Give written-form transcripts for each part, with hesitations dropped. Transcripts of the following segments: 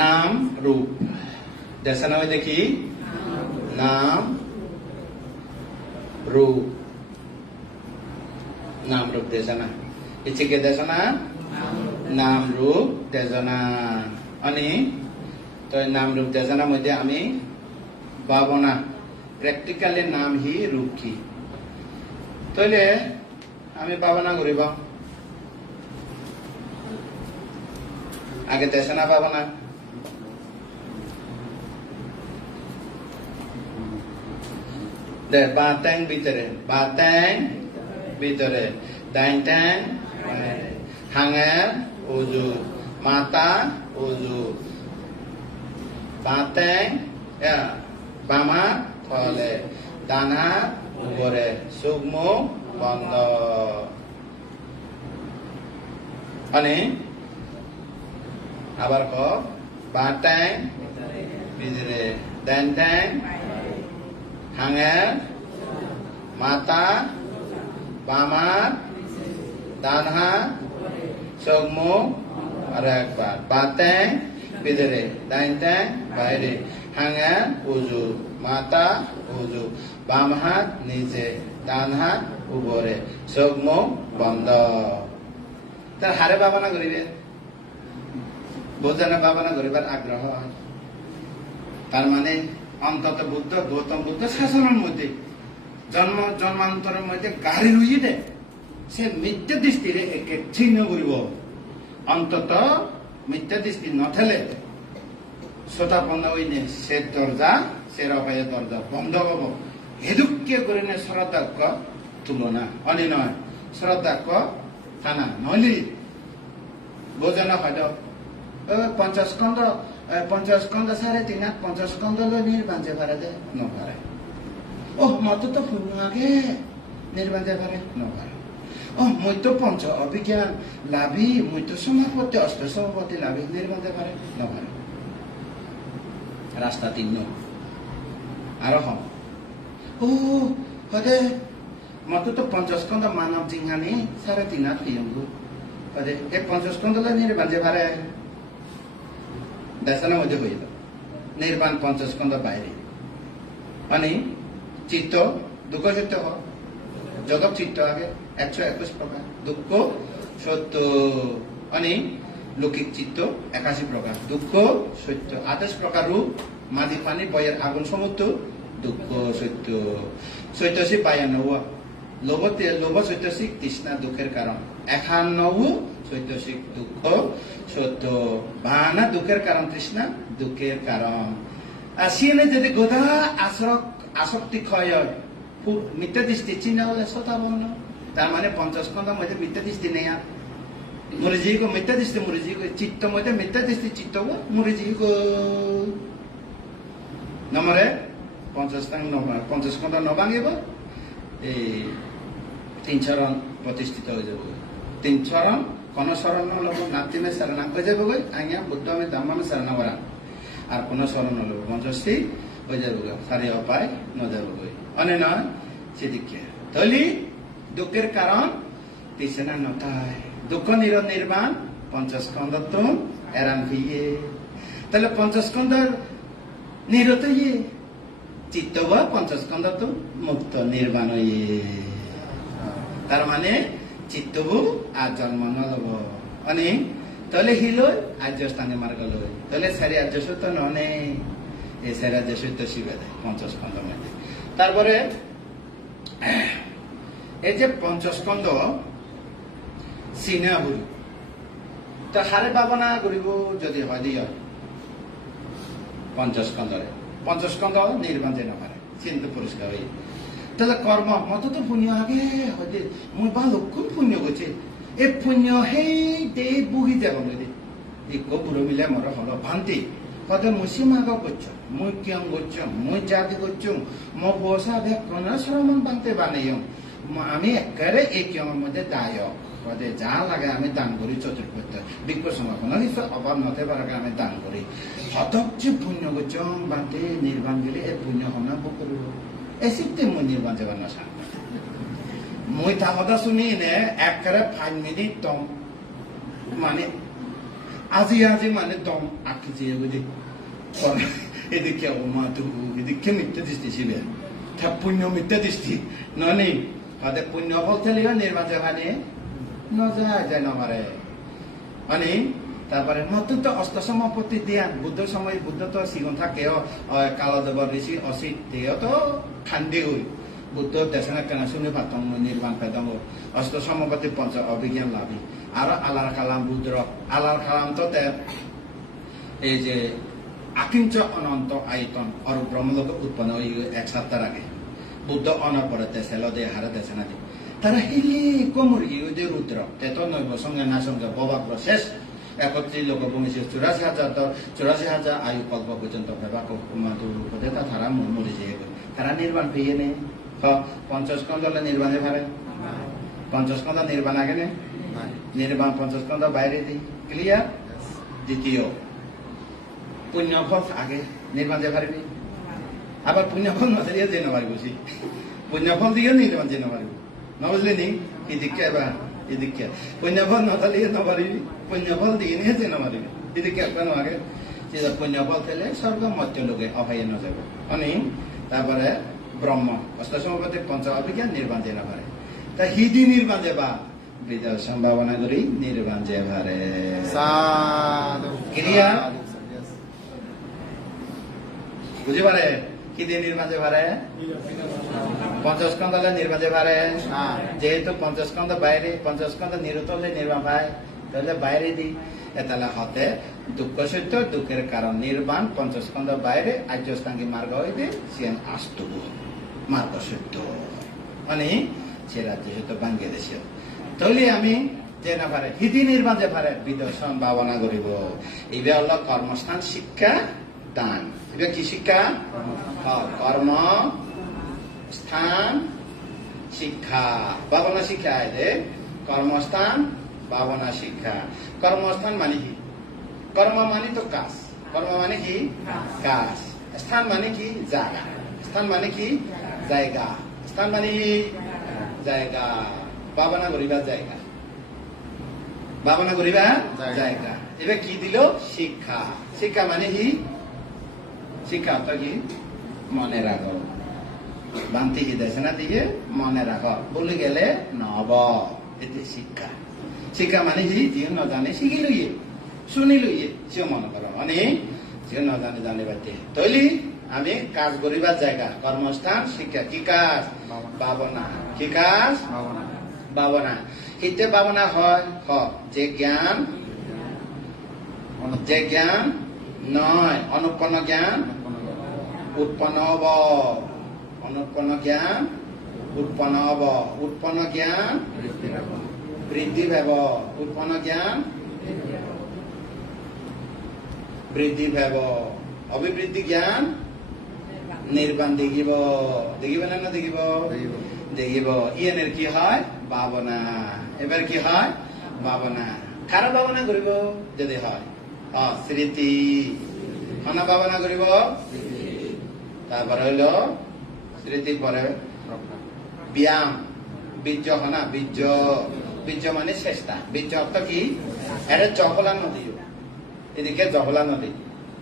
নাম রূপ দেশে না দেখি নাম রূপ নাম রূপ দেশে না ইচ্ছে দেশ না নাম রূপ দেশনা अनि तो नाम रूप देशना मध्य आमी भावना प्रेक्टिकली नाम ही रूप की तोले आमी भावना करिब आगे देशना भावना दे बातें भीतरे दाइटें हांगर उजु माता उजु बातें या बामा थले दाना উপরে সুগম বন্ধ અને আবার ক বাতেं ভিতরে দাইটেं হাঙ্গার মাতা বামা দানা সুগম আর একবার বাতেं ভিতরে দাইটেं বাইরে হাঙ্গার উজু মাতা উজু বাম হাত নিচে ডান হাত উপরে চোখ মুখ বন্ধ তার হারে ভাবনা করিবে বোঝানো ভাবনা করিবার আগ্রহ হয় তার মানে অন্তত বুদ্ধ গৌতম বুদ্ধ শাসনের মধ্যে জন্মান্তরের মধ্যে গাড়ি রুই দে সে মিথ্যা দৃষ্টিরে একে ছিন্ন করিব অন্তত মিথ্যা দৃষ্টি নথেলে শ্রোতাপন্ন হইনে সে দরজা সে রপায় দরজা বন্ধ হব হেদুক্য করে শ্রদ্ধাক্য তুলনা অনি নয় শ্রদ্ধাক্য থানা নলি বোঝানো হয়তো পঞ্চাশকন্দ সাড়ে 3 50 নির্বাঞ্চে পারে দে নপারে ও মত তো পুণ্য আগে নির্বাঞ্চে পারে নপারে ও মই তো পঞ্চ অভিজ্ঞান লাভী মই তো সমাপত্তি অষ্ট সমাপত্তি লাভী নির্বাঞ্চে পারে নপারে রাস্তা 3 আরো হম 오, 어데 মতো 50 মানব জিঙ্গানি 3.5 পিয়ঙ্গু অদে এ 50 নির্বাণ বাজে পারে দশনা মধ্যে হইল নির্বাণ 50 বাইরে মানে চিত্ত দুঃখ সত্য জগৎ চিত্ত আগে 121 প্রকার দুঃখ সত্য মানে লৌকিক চিত্ত 81 প্রকার দুঃখ সত্য 28 প্রকার রূপ মাঝি পানি বয়ের আগুন সমুদ্র দুঃখ সত্য চৈতসিক 92 লোভ চৈতসিক তৃষ্ণা দুঃখের কারণ 91 চৈতসিক দুঃখ সত্য 52 দুঃখের কারণ তৃষ্ণা দুঃখের কারণ আসিনে যদি গোধা আসক্তি ক্ষয় মিথ্যা দৃষ্টি চিহ্ন হলে শতাবন্ন তার মানে 50 মধ্যে মিথ্যা দৃষ্টি নেই আর মরিজি গো মিথ্যা দৃষ্টি মরিজি গো চিত্ত মধ্যে মিথ্যা দৃষ্টি চিত্ত মরিজি গো নম্বরে 50 নভাঙিব এই 3 চরণ প্রতিষ্ঠিত হয়ে যাব 3 চরণ কোন শরণ লব নাতিমে শরণাং হয়ে যাব গই আইয়া বুদ্ধমে ধম্মমে শরণাং করা আর কোন শরণ লব পঞ্চস্থি হয়ে যাব গই সারি অপায় ন যাব গই অনে নয় সেদিকে তলি দুঃখের কারণ তৃষ্ণা নতায় দুঃখ নির্বাণ 50 তো এরান ভিয়ে তাহলে 50 নিরত ইয়ে চিত্ত বা 50 তো মুক্ত নির্বাণ তার মানে চিত্তবু আর জন্ম নলব মানে তাহলে হিলই আর্য স্থানে মার্গ লই তাহলে সারি আর্য সত্য ননে এই সারি আর্য সত্য শিবে দেয় 50 মধ্যে তারপরে এই যে 50 সিনে হুরি তো হারে ভাবনা করিব যদি হয় দিয়ে 50 নির্বাণ যে নপারে চিন্তা পরিষ্কার হয়ে তাহলে কর্ম মত তো পুণ্য আগে হতে মই বা লক্ষণ পুণ্য করছে এ পুণ্য সেই দে বুহি যাব নদী এক বুড়ো মিলে মর হল ভান্তি কত মুসি মাগ করছ মই কিয়ং করছ মই জাতি করছ মো বসা ভে কোন শ্রমণ বানতে বানাইম আমি একেবারে এই কিয়মের মধ্যে দায়ক কদে যা লাগে আমি দান করি চতুর্পত্য বিজ্ঞ সমাপন অভাব নতে পারে আমি দান করি হতক যে পুণ্য করছ বানতে নির্বাণ গেলে এই পুণ্য হনা ভোগ করব এসিতে মই নির্বাণ যাবার না সান মই তা কথা শুনি নে একেবারে 5 মিনিট তম মানে আজি আজি মানে দম আঁকিছে বুঝি এদিকে অমাতু এদিকে মিথ্যা দৃষ্টি ছিল পুণ্য মিথ্যা দৃষ্টি ননি হতে পুণ্য ফল থেলিও নির্বাণ যেখানে নজায় যায় নমারে মানে তারপরে নতুন তো অষ্ট সমাপত্তি দিয়া বুদ্ধ সময় বুদ্ধ তো সিগুন থাকেও কালদেব ঋষি অসিত তেও তো খান্দি হই বুদ্ধ দেশনা কেনা শুনে পাতং নির্বাণ পেদং অষ্ট সমাপত্তি পঞ্চ অভিজ্ঞান লাভি আর আলার কালাম বুদ্ধ আলার কালাম তো এই যে আকিঞ্চ অনন্ত আয়তন আর ব্রহ্মলোক উৎপন্ন হই এক সপ্তাহ আগে বুদ্ধ অনপরে দেশে লদে হারে দেশে না তারা হিলি কোমর ওই যে রুদ্র তেত নৈব সঙ্গে না সঙ্গে ববাগ্র শেষ 31 লোক বংশী 84,000 আয়ু কল্প পর্যন্ত তারা মরে যেয়ে তারা নির্বাণ পেয়ে নে পঞ্চস্কন্ধ নির্বাণে পারে পঞ্চস্কন্ধ নির্বাণ আগে নে নির্বাণ পঞ্চস্কন্ধ বাইরে দিই ক্লিয়ার দ্বিতীয় পুণ্যফল আগে নির্বাণ যে পারবি আবার পুণ্যফল নজরিয়ে যে নবারি বুঝি পুণ্যফল দিয়ে নির্বাণ যে নবারি না বুঝলি নি এদিকে এবার এদিকে পুণ্যফল নতালিয়ে নবারিবি পুণ্যফল দিয়ে নিয়ে যে নবারিবি এদিকে কেন আগে পুণ্যফল পেলে স্বর্গ মধ্য লোকে অভাইয়ে নযাবে অনি তারপরে ব্রহ্ম অষ্টসমাপতি পঞ্চ অভিজ্ঞান নির্বাণ যে নবারে তা হিদি নির্বাণ যে বা বিজয় সম্ভাবনা করি নির্বাণ যে ভারে ক্লিয়ার বুঝি পারে কি দিয়ে নির্বাণ যে ভারে পঞ্চস্কন্ধ নির্বাণ যে ভারে যেহেতু পঞ্চস্কন্ধ বাইরে পঞ্চস্কন্ধ নিরুতলে নির্বাণ ভাই তাহলে বাইরে দিই তাহলে হতে দুঃখ সত্য দুঃখের কারণ নির্বাণ পঞ্চস্কন্ধ বাইরে আর্যস্কাঙ্গী মার্গ হইতে সিয়ান আস্তব মার্গ সত্য মানে সে রাজ্য সত্য বাংলাদেশে তাহলে আমি যে না পারে হিদি নির্বাণ যে পারে বিদর্শন ভাবনা করিব এইবার হল কর্মস্থান শিক্ষা দান এটা কি শিক্ষা কর্ম স্থান শিক্ষা ভাবনা শিক্ষা আইলে কর্মস্থান ভাবনা শিক্ষা কর্মস্থান মানে কি কর্ম মানে তো কাজ কর্ম মানে কি কাজ স্থান মানে কি জায়গা স্থান মানে কি জায়গা স্থান মানে জায়গা ভাবনা করিবার জায়গা ভাবনা করিবা জায়গা এবার কি দিল শিক্ষা শিক্ষা মানে কি শিক্ষা তো কি মনে রাখো বান্তি কি দেশে না দিয়ে মনে রাখো বলে গেলে নব এতে শিক্ষা শিক্ষা মানে কি যে ন জানে শিখি লইয়ে শুনি লইয়ে সে মনে করো অনেক যে ন জানে জানে বাতে তৈলি আমি কাজ করিবার জায়গা কর্মস্থান শিক্ষা কি কাজ ভাবনা কি কাজ ভাবনা হিতে ভাবনা হয় যে জ্ঞান নয় অনুৎপন্ন জ্ঞান উৎপন্ন হব অনুৎপন্ন জ্ঞান উৎপন্ন হব উৎপন্ন জ্ঞান বৃদ্ধি পাব উৎপন্ন জ্ঞান বৃদ্ধি পাব অভিবৃদ্ধি জ্ঞান নির্বাণ দেখিব দেখিব না না দেখিব দেখিব ইয়েনের কি হয় ভাবনা এবার কি হয় ভাবনা কারো ভাবনা করিব যদি হয় স্মৃতি হনা ভাবনা করিব তারপরে হইল স্মৃতি পরে ব্যায়াম বীর্য হনা বীর্য বীর্য মানে চেষ্টা বীর্য অর্থ কি এটা জহলা নদী এদিকে জহলা নদী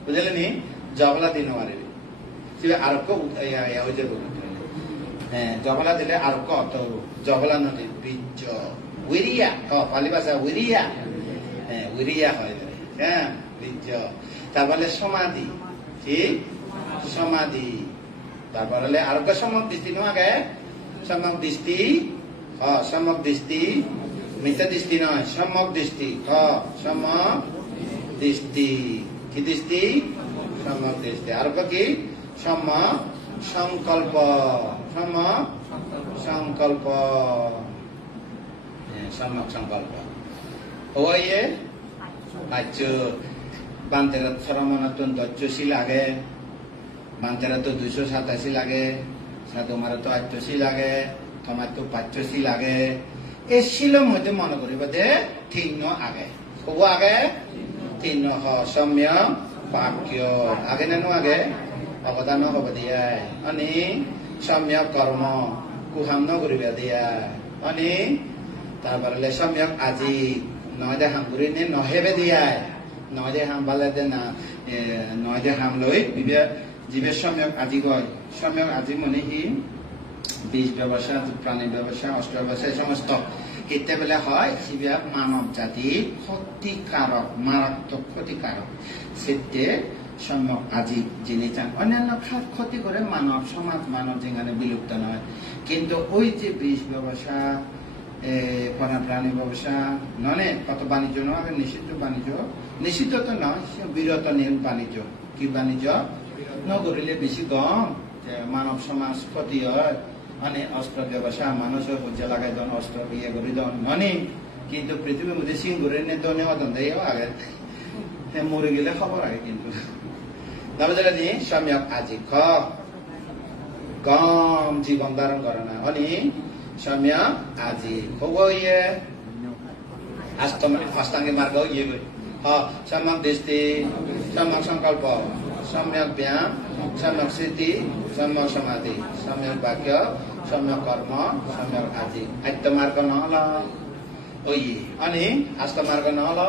বুঝলি নি জহলা দিন মারিবি আরক্ষ হয়ে যাবে হ্যাঁ জহলা দিলে আরক্ষ অর্থ জহলা নদী বীর্য উইরিয়া পালি ভাষা উইরিয়া হ্যাঁ উইরিয়া হয় হ্যাঁ বীর্য তারপরে সমাধি ঠিক সমাধি তারপরে আরোগ্য সম্যক দৃষ্টি আগে সম্যক দৃষ্টি সম্যক দৃষ্টি মিথ্যা দৃষ্টি নয় সম্যক দৃষ্টি সম্যক দৃষ্টি কি দৃষ্টি সম্যক দৃষ্টি আরোগ্য কি সম্যক সংকল্প সম্যক সংকল্প সম্যক সংকল্প ওই বাচ্য বান্তেরা সরমনাতন দচ্চসী লাগে বান্তেরা তো 287 লাগে সাধুমারা তো 88 লাগে তোমার তো 85 লাগে এই শিলর মধ্যে মনে করিব যে তিন আগে খুব আগে তিন সম্য বাক্য আগে নেন আগে অবদান হব দিয়া অনি সম্য কর্ম কুহাম নকরিবা দিয়া অনি তারপরে সম্যক আজি নয় হাঙ্গুরি নে নহেবে দিয়ায় নয় দে হাম বালে দে না নয় দে হাম লই বিবে জীবের সম্যক আজি গয় সম্যক আজি মনে হি বীজ ব্যবসা প্রাণী ব্যবসা অস্ত্র ব্যবসা এই সমস্ত হিতে বেলা হয় সিবিয়া মানব জাতি ক্ষতিকারক মারাত্মক ক্ষতিকারক সেতে সম্যক আজি যিনি চান অন্যান্য ক্ষতি করে মানব সমাজ মানব যেখানে বিলুপ্ত নয় কিন্তু ওই যে বীজ ব্যবসা প্রাণী ব্যবসা নয় কত বাণিজ্য নয় নিষিদ্ধ বাণিজ্য নিষিদ্ধ তো নয় বিরত নিয়ম বাণিজ্য কি বাণিজ্য নগরিলে বেশি কম মানব সমাজ ক্ষতি হয় মানে অস্ত্র ব্যবসা মানুষের হজ্জা লাগাই দন অস্ত্র ইয়ে করি দন মানে কিন্তু পৃথিবীর মধ্যে সিং করে নে দনে হতন দেয় আগে মরে গেলে খবর আগে কিন্তু তারপরে দিয়ে সম্যক আজি কম জীবন ধারণ করে না অনি সম্যক আজি খুব ইয়ে অষ্টাঙ্গিক মার্গ ইয়ে করি সম্যক দৃষ্টি সম্যক সংকল্প সম্যক ব্যায়াম সম্যক স্মৃতি সম্যক সমাধি সম্যক বাক্য সম্যক কর্ম সম্যক আজি আত্মমার্গ নহল ওই অনি আষ্টমার্গ নহল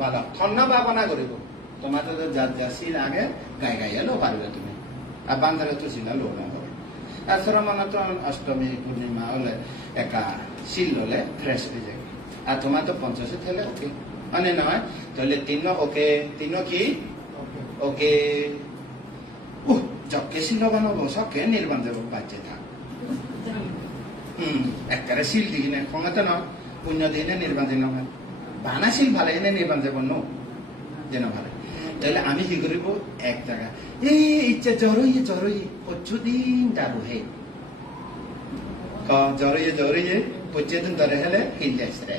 বালক খন্ন ভাবনা করিব তোমার তো যাচ্ছিল আগে গাই গাইয়ালেও পারবে তুমি আর বান্ধারে তো ছিল লো নকর আর মনে তো অষ্টমী পূর্ণিমা হলে একা শিল হলে ফ্রেশ হয়ে যাবে আর তোমার তো 50 থেলে ওকে মানে নয় তাহলে তিন ওকে তিন কি ওকে যকে শিল বানাবো সবকে নির্বাণ যাব বাচ্চা থাক একবারে শিল দিই না ক্ষমতা নয় পুণ্য দিনে নির্বাণ দিন বানা শিল ভালো এনে নির্বাণ যাব নো যেন ভালো তাহলে আমি কি করিব এক জায়গা এই ইচ্ছা জরই প্রচুদিন দারু হে জরই প্রচুদিন ধরে হলে হিল আসে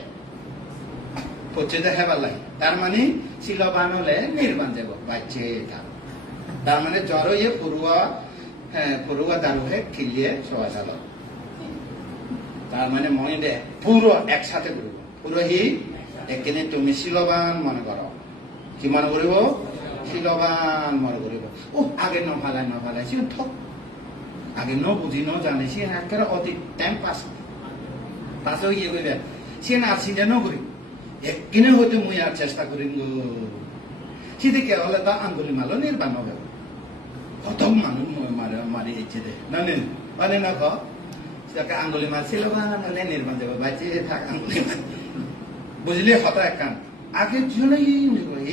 প্রচুদ হেবার লাগে তার মানে শিলবান হলে নির্বাণ যাব বাচ্চে থাক তার মানে জরই পুরুয়া দারু হে খিলিয়ে সবা চাল তার মানে মনে দে পুরো একসাথে করব পুরো হি এখানে তুমি শিলবান মনে করো কি মনে করিব শিলবান মনে করিব ও আগে নফালাই সে ঠক আগে ন বুঝি ন জানে সে একেবারে অতি টাইম পাস ইয়ে করবে সে না চিন্তা ন করি একদিনে হয়তো মুই আর চেষ্টা করিম গো সেদিকে হলে তা আঙ্গুলি মালো নির্বাণ হবে কত মানুষ মারি দিচ্ছে দে মানে না কে আঙ্গুলি মার শিলবান হলে নির্বাণ দেবো বাচ্চে থাক আঙ্গুলি মার বুঝলি হতা এক কান আগে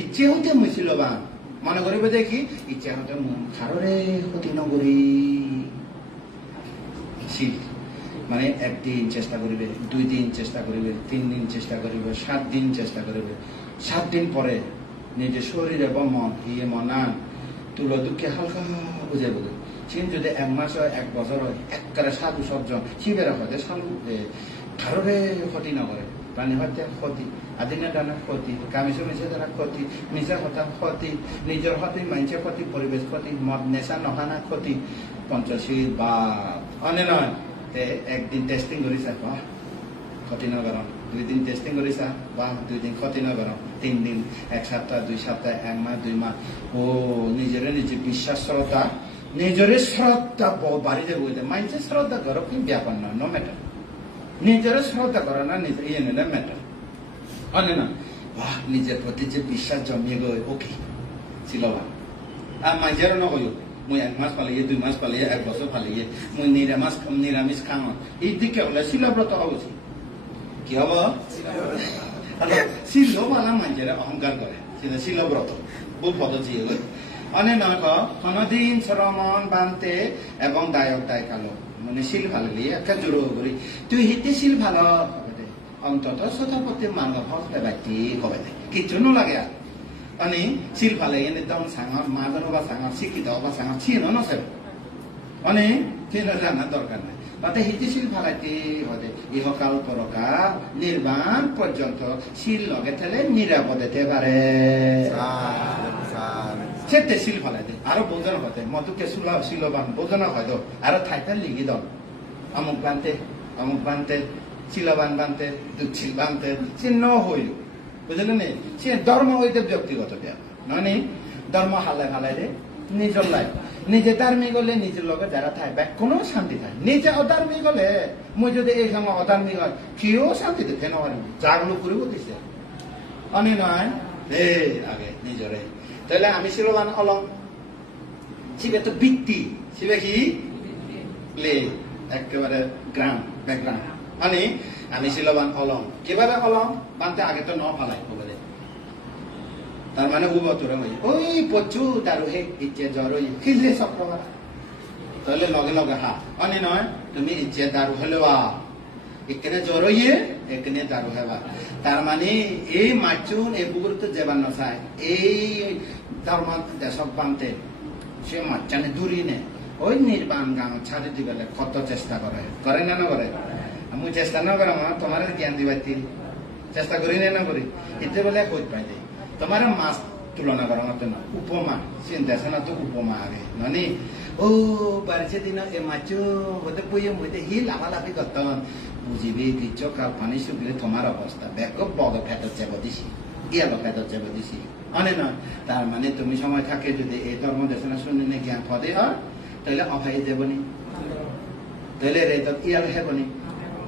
ইচ্ছে হতে মুই শিলবান মনে করিব দেখি ইচ্ছা হতে খাররে ক্ষতি নগরী শিল মানে একদিন চেষ্টা করিবে 2 দিন চেষ্টা করিবে 3 দিন চেষ্টা করিবে 7 দিন চেষ্টা করিবে 7 দিন পরে নিজের শরীর এবং মন ইয়ে মনান তুলো দুঃখে হালকা বুঝে বুঝে সিন যদি 1 মাস হয় 1 বছর হয় একবারে সাধু সজ্জন শিবের হতে সাধু খাররে ক্ষতি নগরে প্রাণী হত্যা ক্ষতি আদিনা দানা ক্ষতি কামিছো মিছে দ্বারা ক্ষতি মিছা হতা ক্ষতি নিজের হতে মাইছে ক্ষতি পরিবেশ ক্ষতি মদ নেশা নহানা ক্ষতি পঞ্চশীল বা অনে নয় একদিন টেস্টিং করিছা বাহ ক্ষতি নগর 2 দিন টেস্টিং করিছা বাহ 2 দিন ক্ষতি নগর 3 দিন 1 সপ্তাহ 2 সপ্তাহ 1 মাস 2 মাস ও নিজের বিশ্বাস শ্রদ্ধা নিজের শ্রদ্ধা বাড়ি দেবো মাইছে শ্রদ্ধা করো কি ব্যাপার না নো ম্যাটার নিজের শ্রদ্ধা করো না নিজের ইয়ে নিলে ম্যাটার অনে না বাহ নিজের প্রতি যে বিশ্বাস জমিয়ে গয় ওকে শিলবান আর মাঝেরও নকইও মুই 1 মাস পালিয়ে 2 মাস পালিয়ে 1 বছর পালিয়ে মুই নিরামিষ খাও এই দিকে হলে শিলব্রত হচ্ছে কি হব শিলবালা মানুষেরা অহংকার করে সেটা শিলব্রত বহু পদ্ধতি অনে নয় কোনদিন শ্রমণ বানতে এবং দায়ক দায় কালো মানে শিল ভালো লিয়ে একটা জোরো করি তুই হিতে শিল ভালো হবে দে অন্তত শতপতি মানব হতে বাইতি হবে দে কিছু নালাগে আর अनि शिल फाले एकदम साङर मादन বা সাঙর শিক্ষিত বা সাঙর ছিল নসেব अनि কেন জানা দরকার নাই তাতে হিতে শিল ফালাইতে হতে ইহকাল পরকাল নির্বাণ পর্যন্ত শিল লগে থেলে নিরাপদেতে পারে সেতে শিল ফালাইতে আরো বোঝন হতে মতুকে শিলবান বোঝন হয়তো আরো থাইতে লিখি দল অমুক বানতে শিলবান বানতে দুঃখিল বানতে সে ন হইল বুঝলেন সে ধর্ম হইতে ব্যক্তিগত ব্যাপার মানে ধর্ম হালাই ফালাই রে নিজের লাইফ নিজে ধার্মিক হলে নিজের লগে যারা থাকবে কোনো শান্তি থাকে নিজে অধার্মিক হলে মই যদি এই সময় অধার্মিক হয় কেউ শান্তি দেখতে নয় জাগলো করিব দিছে অনে নয় এই আগে নিজরে তাহলে আমি শিলবান অলং শিবে তো ভিত্তি শিবে কি প্লে একেবারে গ্রাউন্ড ব্যাকগ্রাউন্ড মানে আমি শিলবান অলং কিভাবে অলং বানতে আগে তো ন ফালাই বলে তার মানে উবতরে ওই প্রচুর তার হে ইচ্ছে জ্বর খিললে চক্রবার তাহলে লগে লগে হা অনে নয় তুমি ইচ্ছে দারু হলেবা এখানে জ্বর হইয়ে এখানে দারু হেবা তার মানে এই মাচুন এই পুকুর তো যাবার না চায় এই ধর্ম দেশক বানতে সে মাচানে দূরি নে ওই নির্বাণ গাঁ ছাড়ি দিবেলে কত চেষ্টা করে না করে আমি চেষ্টা না করে আমার তোমার জ্ঞান দিবাই চেষ্টা করি না করি এতে বলে কই পাই দেয় তোমার মাছ তুলনা করার মতো না উপমা চিন্তা আছে না তো উপমা আগে মানে ও বাড়িছে দিন এ মাছ হতে পুয়ে মধ্যে হি লাফালাফি করতাম বুঝিবি কিছু পানি শুকিয়ে তোমার অবস্থা ব্যাক বড় ফেটত যাব দিছি ইয়ালো ফেটত যাব দিছি অনে না তার মানে তুমি সময় থাকে যদি এই ধর্ম দেশনা শুনে জ্ঞান পদে হয় তাহলে অভয় দেবনি তাহলে রেত ইয়াল হেবনি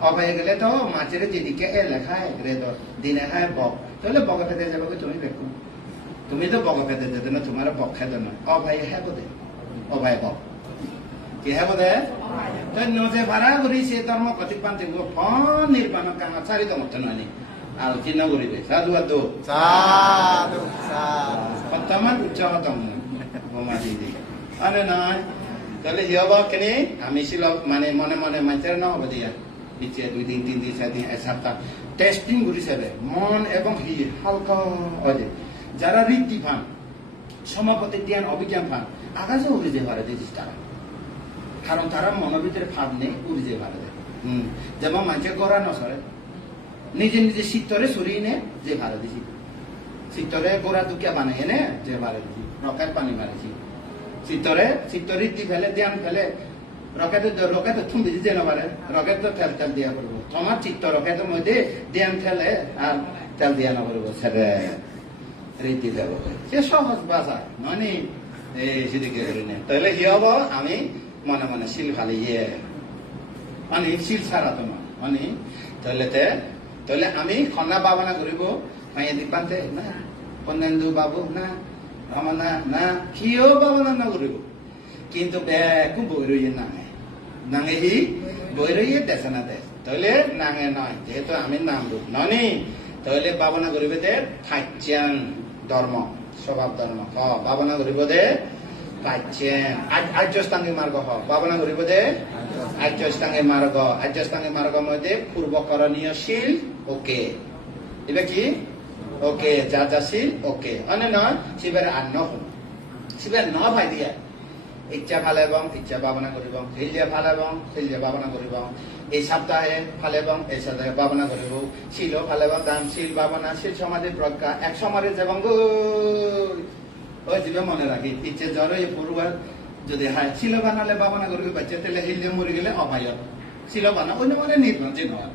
অভয় গেলে তো মাছের যেদিকে এ লেখায় রেত দিনে খায় বক তাহলে বক ফেটে যাবো তুমি বেকু তুমি তো বক ফেটে যেতে না তোমার বক খেতে নয় অভয় হ্যাঁ বোধে অভয় বক কি হ্যাঁ বোধে তো নজে ভাড়া করি সে ধর্ম কতিক পান্তে ফোন নির্বাণ কাঙা চারি দমত নানি আর চিহ্ন করিবে সাধু আদু সাধু সাধু বর্তমান উচ্চাহ দম বোমা দিদি আরে নয় তাহলে হিয়ব কেনে আমি ছিল মানে মনে মনে মাইতের না হবে দিয়া পিছিয়ে 2 দিন 3 দিন 4 দিন 1 সপ্তাহ টেস্টিং করি যাবে মন এবং হি হালকা হয়ে যারা রীতি ফান সমাপতি জ্ঞান অভিজ্ঞান ফান আকাশে উড়ে যে পারে দিদিস তারা কারণ তারা মনের ভিতরে ফাঁদ নেই উড়ে যে পারে যেমন মানুষের গড়া নসরে নিজে নিজে শীতরে সরিয়ে নে যে ভাড়া দিছি শীতরে গোড়া দুকিয়া বানাই এনে যে ভাড়া দিছি রকেট পানি মারিছি শীতরে দি ফেলে ধ্যান ফেলে রকেট থুম দিছি যে নবারে রকেট তো তেল দিয়া করবো তোমার চিত্ত রকেটের মধ্যে ধ্যান ফেলে আর তেল দিয়া নকরব সেটা রীতি দেব সে সহজ ভাষা মানে এই সেদিকে তাহলে কি হব আমি মনে মনে শিল ফালি মানে শিল ছাড়া তোমার মানে তাহলে আমি খন্না ভাবনা করিব মাইয়া দিবান্তে না কন্যান্দু বাবু না রমনা না কিও ভাবনা না করিব কিন্তু বেকু বই রইয়ে নাঙে হি বই রইয়ে দেশে না দেশ তাহলে নাঙে নয় যেহেতু আমি নাম রূপ ননি তাহলে ভাবনা করিবে দে ফাইচান ধর্ম স্বভাব ধর্ম ভাবনা করিব দে ফাইচান আর্যস্তাঙ্গিক মার্গ ভাবনা করিব দে আর্যস্তাঙ্গিক মার্গ মধ্যে পূর্বকরণীয়শীল ওকে এবার কি ওকে যাশীল ওকে অনে নয় শিবের আর নহম শিবের ন ভাই দিয়া ইচ্ছা ভালে এবং ইচ্ছা ভাবনা করিব শিলজে ভালে এবং শিলজে ভাবনা করিব এই সপ্তাহে ভালে এবং এই সপ্তাহে ভাবনা করিব শিল ভালে এবং দান শিল ভাবনা শিল সমাধি প্রজ্ঞা এক সমাধি এবং ওই জীবে মনে রাখি ইচ্ছে জ্বর পূর্বার যদি হয় ছিল বানালে ভাবনা করিবে বাচ্চা তাহলে হিলজে মরে গেলে অপায়ত ছিল বানা অন্য মানে নির্মাণ যে নয়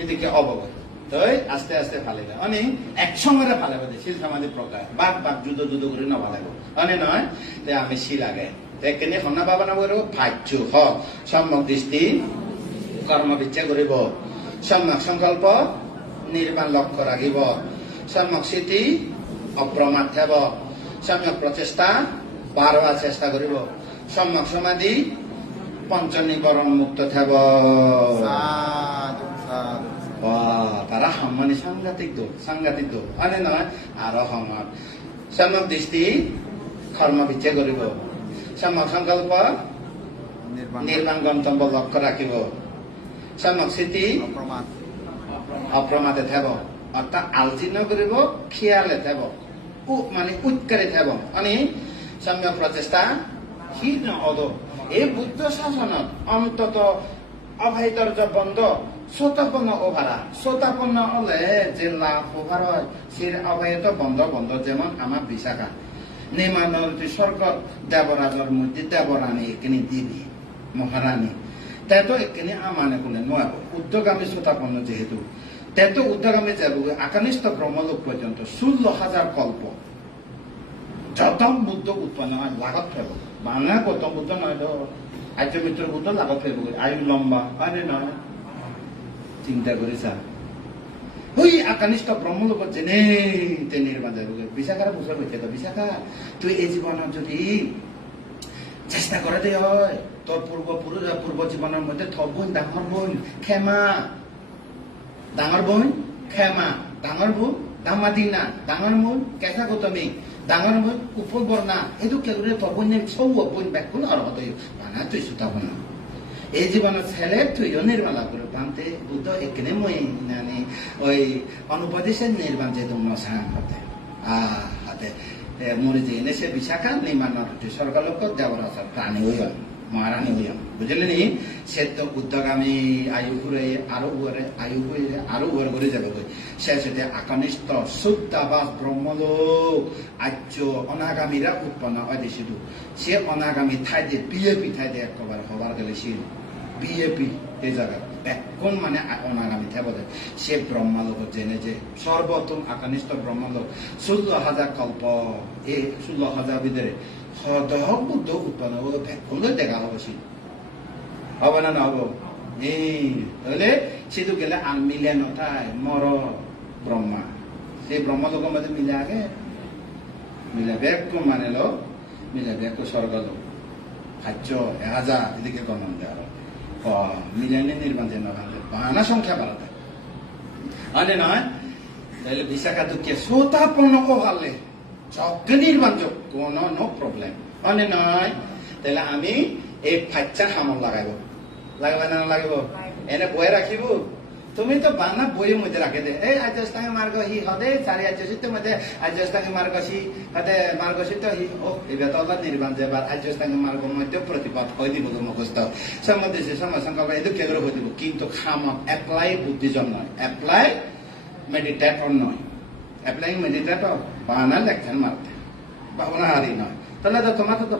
এদিকে অবগত তাই আস্তে আস্তে ফালে যায় অনেক একসঙ্গে ফালে বাদে শিল সমাধি প্রকার বাঘ যুদ্ধ করে নবা লাগবো অনে নয় যে আমি শিল আগে এখানে সন্না ভাবনা করব ভাজ্য সম্যক দৃষ্টি কর্ম বিচ্ছা করিব সম্যক সংকল্প নির্মাণ লক্ষ্য রাখিব সম্যক স্মৃতি অপ্রমাদ থাকব সম্যক প্রচেষ্টা বারবার চেষ্টা করিব সম্যক সমাধি পঞ্চনিবরণ মুক্ত থাকব তারা সম্মানী সাংঘাতিক দোষ অনে নয় আরো সমান সম্যক দৃষ্টি কর্ম বিচ্ছা করিব সম্যক সংকল্প নির্মাণ গন্তব্য লক্ষ্য রাখিব সম্যক স্মৃতি অপ্রমাদে থাকব অর্থাৎ আলজি নকরিব খিয়ালে থাকব মানে উৎকারে থাকব মানে সম্যক প্রচেষ্টা সি অদ এই বুদ্ধ শাসনত অন্তত অভাইদর্য বন্ধ শ্রোতাপন্ন শ্রোতাপন্ন হলে যে লাভ ওভার হয় সে অভায়ত বন্ধ যেমন আমার বিশাখা নেমানবতী স্বর্গ দেবরাজের মধ্যে দেবরানী এখানে দিবি মহারানী তাই তো এখানে আমানে কোনে নয় উদ্যোগামী শ্রোতাপন্ন যেহেতু তাই তো উদ্যোগামী যাব আকানিষ্ঠ ব্রহ্মলোক পর্যন্ত 16,000 কল্প যত বুদ্ধ উৎপন্ন হয় লাগত ফেলব বাংলা গৌতম বুদ্ধ নয় তো আর্য মিত্র বুদ্ধ লাগত ফেলব আয়ু লম্বা আরে নয় চিন্তা করিছা ওই আকানিষ্ঠ ব্রহ্মলোক জেনে তে নির্বাণ যাবে বিশাখার বুঝা হয়েছে তো বিশাখা তুই এই জীবনের যদি চেষ্টা করে দে হয় তোর পূর্ব জীবনের মধ্যে থব বোন ডাঙর বোন ক্ষমা ডাঙর বোন ক্ষমা ডাঙর বোন দামাদিনা ডাঙর বোন কেঁচা গৌতমী ডাঙর বোন উপল বর্ণা সেইটো কেগুৰে থব বোন সৌ বোন ব্যাকুল আর হতে বানা তুই সুতাব না এই জীবনের ছেলে তুইও নির্মালা করে পান্তে বুদ্ধ এখানে মই নানি ওই অনুপদেশে নির্মাণ যে তোমরা সাং হতে হাতে মরে যে এনে সে বিশাখা নির্মাণের স্বর্গলোক দেবর আছে প্রাণী হইয়ন মহারানী হইয়ন বুঝলেনি সে তো উদ্যোগামী আয়ু ঘুরে আয়ু ঘুরে আরো ঘুরে ঘুরে যাবে শেষে আকানিষ্ঠ শুদ্ধাবাস ব্রহ্মলোক আর্য অনাগামীরা উৎপন্ন হয় শুধু সে অনাগামী ঠাইতে বিএপি ঠাইতে একবার হবার গেলে সে বিএপি এই জায়গা এখন মানে অনাগামী থাকবে সে ব্রহ্মলোক জেনে যে সর্বোত্তম আকানিষ্ঠ ব্রহ্মলোক 16,000 কল্প এই 16,000 ভিতরে সদহ বুদ্ধ উৎপন্ন হবে ব্যাকুলে দেখা হবে সে হবে না হব এই তাহলে সেটু গেলে আর মিলে নথায় মর ব্রহ্মা সেই ব্রহ্মলোকের মধ্যে মিলে আগে মিলে ব্যাক মানে লো মিলে ব্যাক স্বর্গলোক খাদ্য 1000 এদিকে গণন দেওয়া মিলেনি নির্মাণ যেন বাহানা সংখ্যা বাড়াতে আনে নয় তাহলে বিশাখা দুঃখে শ্রোতাপন্ন হারলে যজ্ঞ নির্মাণ যোগ কোনো নো প্রবলেম অনে নয় তাহলে আমি এই ফাচ্চার হামল লাগাইব লাগাবে না লাগিব এনে বয়ে রাখিব তুমি তো বানা বইয়ের মধ্যে রাখে দে এই আর্যস্থাঙ্গে মার্গ হি হদে চারি আর্যসিদ্ধের মধ্যে আর্যস্থাঙ্গে মার্গসি হদে মার্গসিদ্ধ হি ও এই বেতলা নির্বাণ যাবার আর্যস্থাঙ্গে মার্গ মধ্যে প্রতিপদ হয়ে দিব মুখস্থ সম্বন্ধে সময় সংকল্প এদু কেন্দ্র হয়ে দিব কিন্তু খামত অ্যাপ্লাই বুদ্ধিজন নয় অ্যাপ্লাই মেডিটেটর নয় অ্যাপ্লাইং মেডিটেটর বানা লেখেন মারতে ভাবনা হারি নয় তাহলে তো তোমার তো